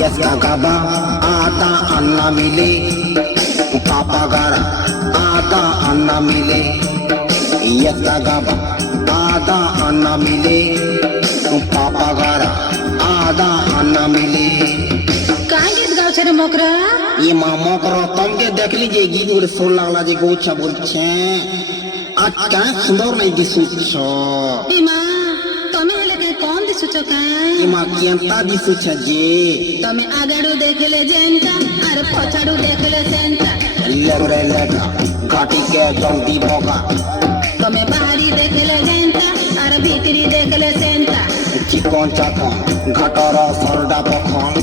Yes, Agaba, Ada Anna Mile, Papa Gara, Ada Anna Mile. Yes, Agaba, Ada Anna Mile, Papa Gara, Ada Anna Mile. काय गीत गावছে রে মকরা? ये मामो करो तुम के देख लीजिए गीत गुड़ सोल लागला जे गोचा बोलछे आज क्या सुंदर नहीं दिसुछो ইমা তুমি হেলে কে কোন দিছুছ কাই? इमा केंता दिसुछे जे তুমি আগাড়ু দেখলে জেনটা আর পছাড়ু দেখলে সেনটা। लेगरे लेगा घाटी के जल्दी भोगा তুমি বাহারি দেখলে জেনটা আর ভিতরি দেখলে সেনটা। चिकन चाकन घाटर सरडा पखन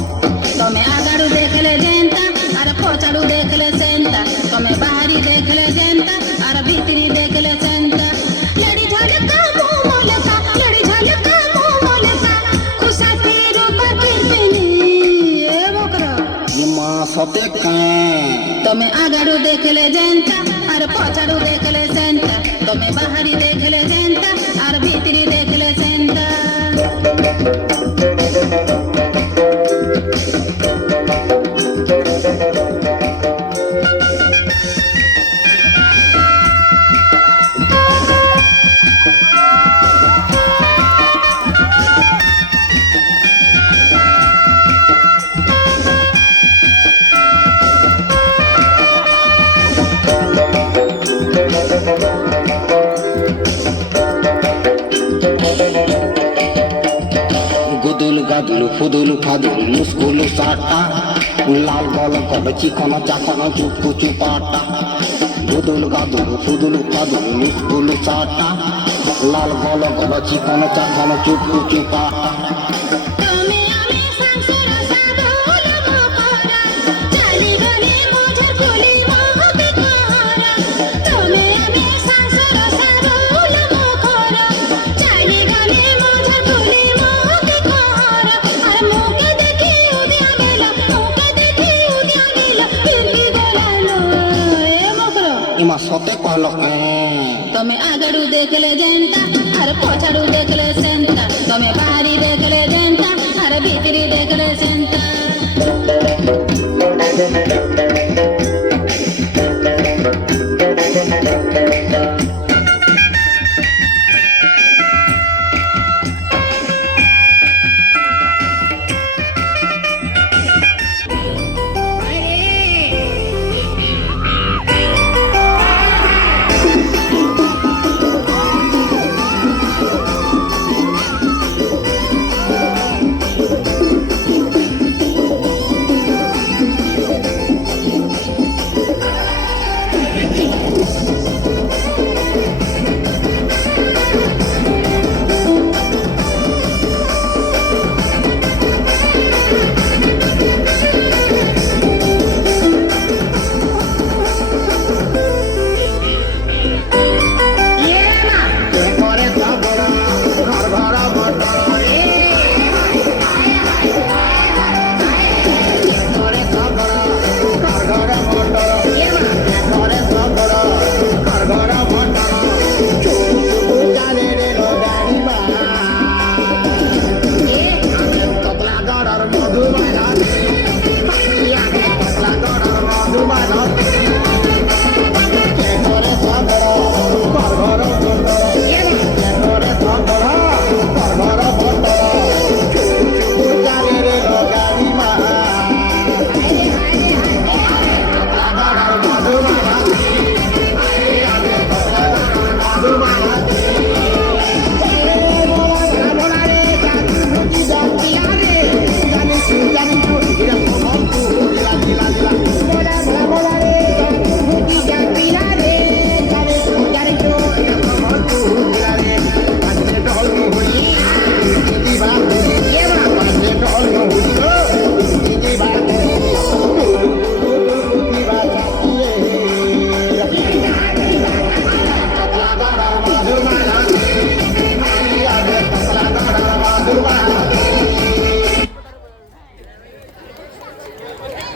তুমি আগাড়ু দেখলে জেনটা আর পছাড়ু দেখলে সেনটা। তুমি বাহারি দেখলে জেনটা আর ভিতরি দেখলে সেনটা। লড়ি ঝলকা মোমলতা লড়ি ঝলকা মোমলতা খুশাতি রূপা কিরবিনি এ মকরা। इमा सते के তুমি আগাড়ু দেখলে জেনটা আর পছাড়ু দেখলে সেনটা। তুমি বাহারি দেখলে জেনটা আর ভিতরি দেখলে সেনটা। गुदुल गादुल फुदुल फादुल मुस्कुल साटा लाल गल गल चिकन चाकन चुपू चुपाटा गुदुल गादुल फुदुल फादुल मुस्कुल साटा लाल गल गल चिकन चाकन चुपू चुपाटा তুমি আমি সংসার সাবল মকরা চালি গলি মোঝর কুলি মহকে কহরা। তুমি আমি সংসার সাবল মকরা চালি গলি মোঝর কুলি মহকে কহরা। আর মুকে দেখি উদিয়া গেলা মুকে দেখি উদিয়া গেলা ফিরকি গলালো এ মকরা। इमा सते कहलो के তুমি আগাড়ু দেখলে জেনটা আর পছাড়ু দেখলে সেনটা। তুমি বাহারি দেখলে জেনটা আর ভিতরি দেখলে সেনটা।